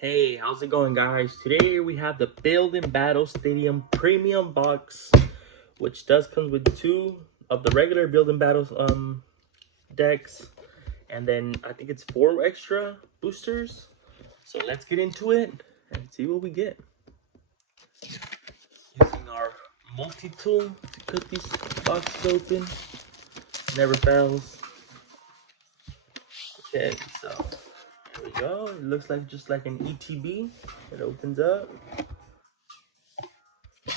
Hey, how's it going, guys? Today we have the Build and Battle Stadium Premium Box, which does come with two of the regular Build and Battle decks, and then I think it's 4 extra boosters. So let's get into it and see what we get. Using our multi-tool to cut these boxes open. Never fails. Okay, so there we go. It looks like just like an ETB. It opens up. It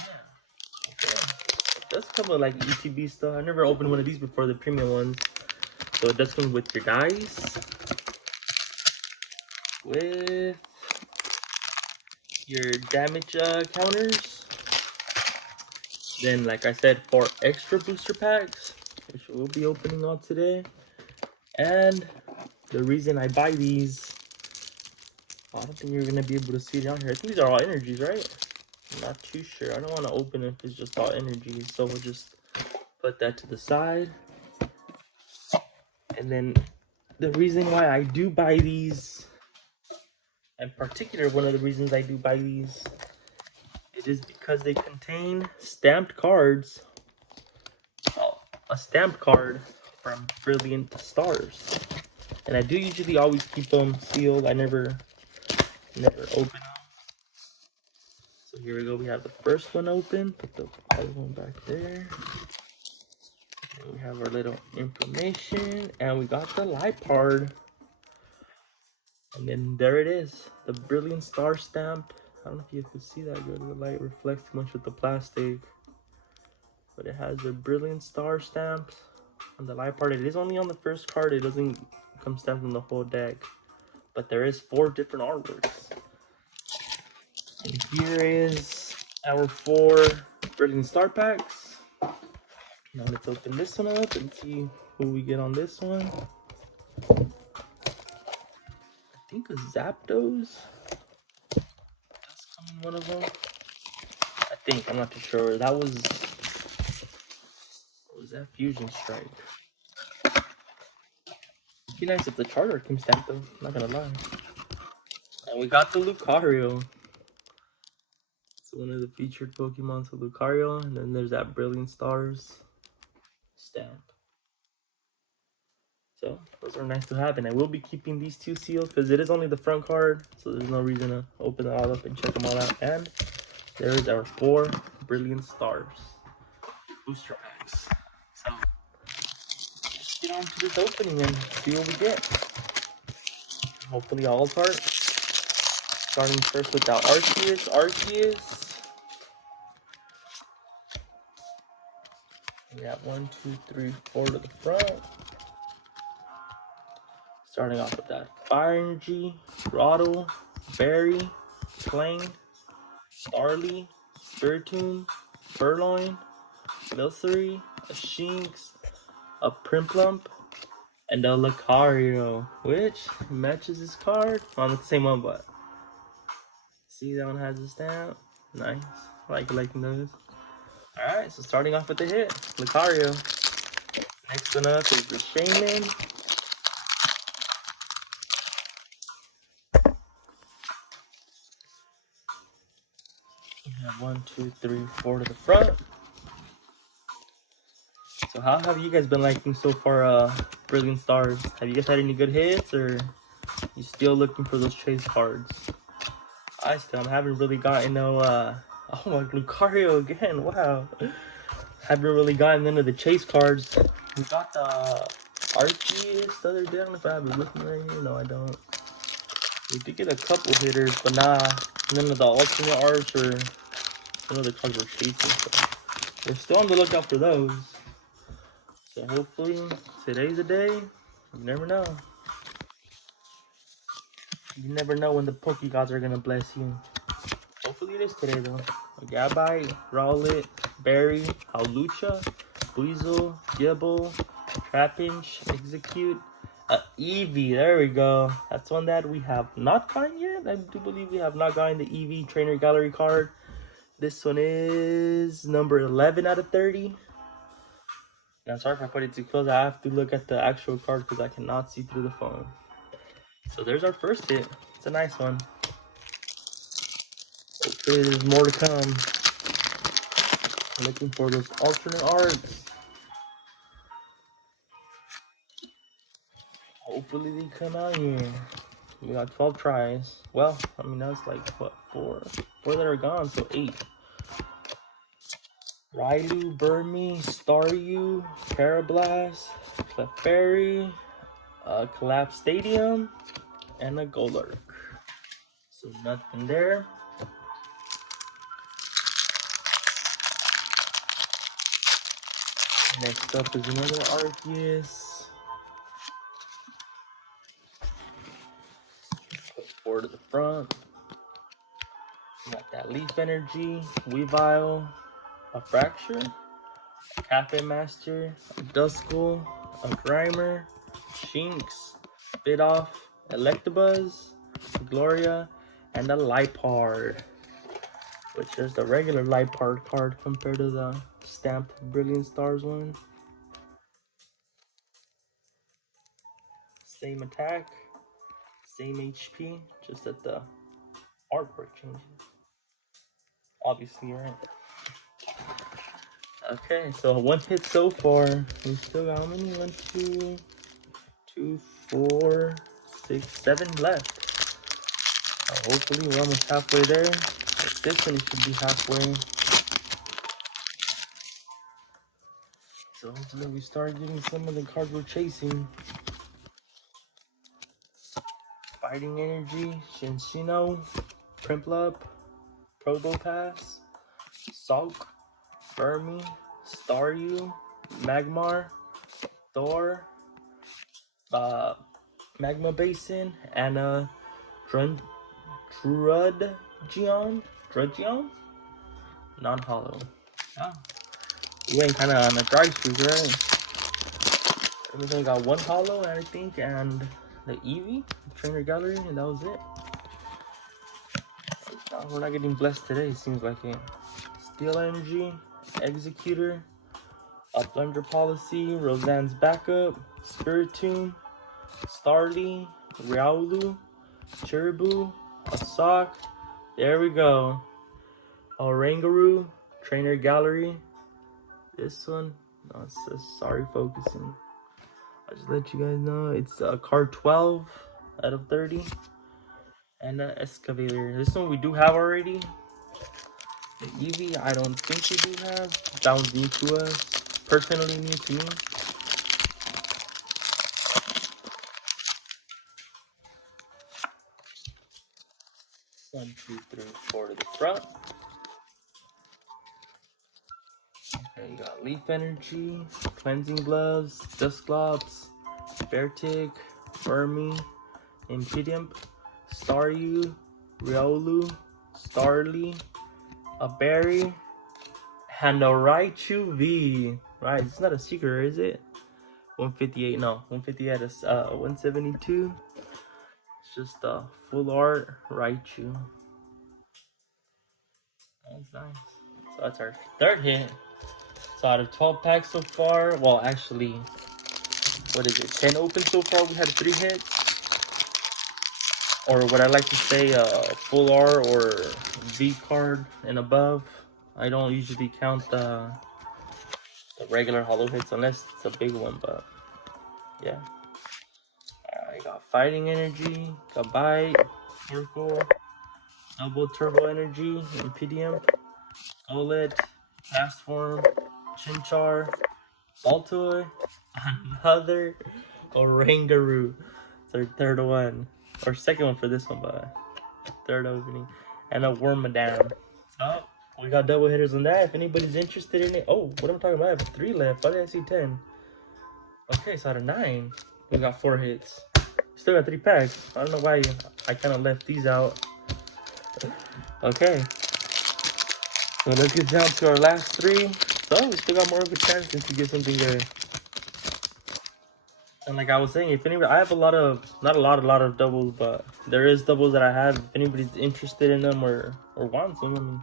does come with like ETB stuff. I never opened one of these before, the premium ones. So it does come with your dice, with your damage counters. Then, like I said, 4 extra booster packs, which we'll be opening on today. And the reason I buy these, I don't think you're gonna be able to see it down here. I think these are all energies, right? I'm not too sure. I don't want to open it if it's just all energies, so we'll just put that to the side. And then the reason why I do buy these, in particular, one of the reasons I do buy these, it is because they contain stamped cards. Oh, a stamped card from Brilliant Stars. And I do usually always keep them sealed. I never open them. So here we go. We have the first one open. Put the other one back there. And we have our little information. And we got the light card. And then there it is. The Brilliant Star stamp. I don't know if you can see that good. The light reflects too much with the plastic. But it has the Brilliant Star stamps on the light part. It is only on the first card. It doesn't come stamped on the whole deck. But there is 4 different artworks. And here is our 4 Brilliant Star packs. Now let's open this one up and see who we get on this one. I think a Zapdos. That's coming one of them. I think, I'm not too sure. That was, what was that? Fusion Strike. It'd be nice if the charter came stamped though, not gonna lie. And we got the Lucario. It's one of the featured Pokemon, so Lucario, and then there's that Brilliant Stars stamp. So those are nice to have, and I will be keeping these 2 sealed because it is only the front card, so there's no reason to open it all up and check them all out. And there's our 4 Brilliant Stars booster packs. So let's get on to this opening and see what we get. Hopefully all parts. Starting first with our Arceus. We have 1, 2, 3, 4 to the front. Starting off with that Fire Energy, Throttle, Berry, Plain, Starly, Spiritomb, Furloin, Milcery, a Shinx, a Prinplup, and a Lucario, which matches his card. Well, not the same one, but see, that one has a stamp. Nice. I like collecting those. Alright, so starting off with the hit, Lucario. Next one up is the Shaman. We have 1, 2, 3, 4 to the front. So how have you guys been liking so far, Brilliant Stars? Have you guys had any good hits, or you still looking for those chase cards? I haven't really gotten no, oh my, Lucario again, wow. Haven't really gotten into the chase cards. We got the Arceus the other day. I don't know if I have it with me right here. No, I don't. We did get a couple hitters, but none of the alternate arts or none of the cards were chasing. So we're still on the lookout for those. So hopefully today's the day. You never know. You never know when the Pokegods are gonna bless you. Hopefully it is today though. A Gabite, Rowlet, Berry, Hawlucha, Weasel, Gibble, Trapinch, Execute, Eevee. There we go. That's one that we have not gotten yet. I do believe we have not gotten the Eevee Trainer Gallery card. This one is number 11 out of 30. Now, sorry if I put it too close. I have to look at the actual card because I cannot see through the phone. So there's our first hit. It's a nice one. There's more to come. I'm looking for those alternate arts. Hopefully they come out here. We got 12 tries. Well, I mean, that's like, what, four that are gone, so 8. Railu, Burmy, Staryu, Parablast, Clefairy, Collapse Stadium, and a Golurk. So nothing there. Next up is another Arceus. Put 4 to the front. Got that Leaf Energy, Weavile, a Fracture, Cafe Master, a Duskull, a Grimer, Shinx, Bidoff, Electabuzz, Gloria, and a Liepard. Which is the regular Liepard card compared to the stamped Brilliant Stars one. Same attack, same HP, just that the artwork changes. Obviously, right? Okay, so 1 hit so far. We still got how many? 1, 2, 2, 4, 6, 7 left. Hopefully we're almost halfway there. Like this one should be halfway. So hopefully we start getting some of the cards we're chasing. Fighting Energy, Shinshino, Prinplup, Probopass, Sulk, Burmy, Staryu, Magmar, Thor, Magma Basin, and Drudgeon, non-hollow. Ah, we went kind of on a dry streak, right? We only got 1 hollow, I think, and the Eevee, the Trainer Gallery, and that was it. We're not getting blessed today, it seems like it. Steel Energy, Executor, Uplunder Policy, Roseanne's Backup, Spiritomb, Starly, Riolu, Chiribu, a Sock. There we go. Orangaroo, Trainer Gallery. This one, no, it says sorry focusing. I'll just let you guys know it's card 12 out of 30. And an Excavator. This one we do have already. The Eevee, I don't think we do have. That one's new to us. Personally new to me. One, two, three, 4 to the front. Okay, you got Leaf Energy, Cleansing Gloves, Dusclops, Beartic, Burmy, Impidimp, Staryu, Riolu, Starly, a Berry, and a Raichu V. Right, it's not a secret, is it? 158, no, 158 is 172. It's just a full art Raichu. That's nice. So that's our 3rd hit. So out of 12 packs so far, well, actually, what is it? 10 open so far. We had 3 hits, or what I like to say, full R or V card and above. I don't usually count the regular hollow hits unless it's a big one, but yeah. I got Fighting Energy, Gabite, Circle, Double Turbo Energy, Impedium, Golett, Castform, Chinchar, Baltoy, another Orangaroo. It's our 3rd one, or 2nd one for this one, but 3rd opening, and a Wormadam. So we got double hitters on that. If anybody's interested in it, oh, what am I talking about? I have 3 left. Why did I see 10? Okay, so out of 9, we got 4 hits. Still got 3 packs. I don't know why I kind of left these out. Okay. So let's get down to our last 3. So we still got more of a chance to get something good. And like I was saying, if anybody, I have a lot of, not a lot of doubles, but there is doubles that I have. If anybody's interested in them or wants them, I mean,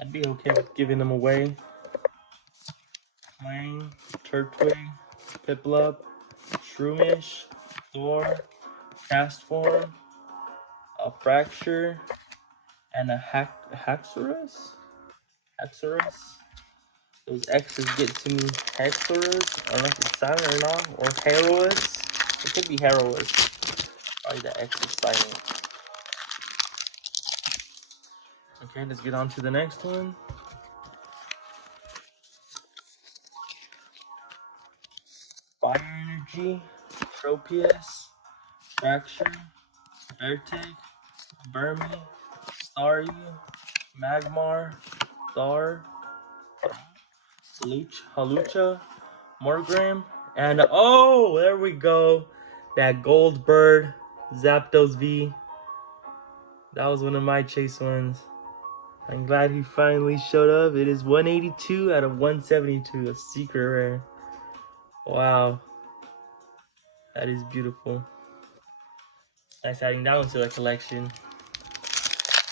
I'd be okay with giving them away. Twang, Turtwig, Piplup, Shroomish, Thor, Castform, a Fracture, and a Haxorus. Those X's get to me. Haxorus. I don't know if it's silent or not. Or Harrowus. It could be Harrowus. Probably the X is silent. Okay, let's get on to the next one. Fire Energy, Tropius, Fracture, Beartic, Burmy, Staryu, Magmar, Thar, Halucha, Morgram, and oh, there we go. That Gold Bird, Zapdos V. That was one of my chase ones. I'm glad he finally showed up. It is 182 out of 172, a secret rare. Wow. That is beautiful. Nice adding that one to the collection.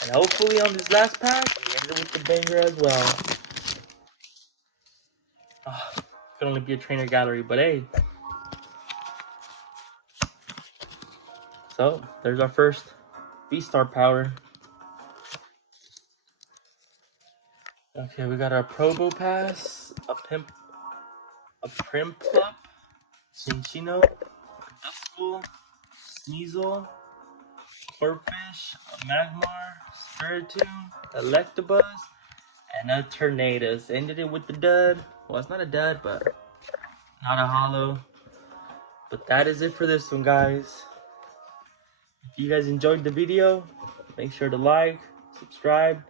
And hopefully on this last pack, we end it with the banger as well. Could only be a trainer gallery, but hey. So, there's our first V-Star power. Okay, we got our Probopass, a Primplup, Cinccino, Duskull, Sneasel, Corphish, a Magmar, Spiritomb, Electabuzz, and a Tornadus. Ended it with the dud. Well, it's not a dud, but not a hollow. But that is it for this one, guys. If you guys enjoyed the video, make sure to like, subscribe,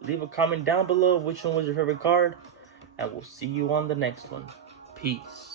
leave a comment down below of which one was your favorite card, and we'll see you on the next one. Peace.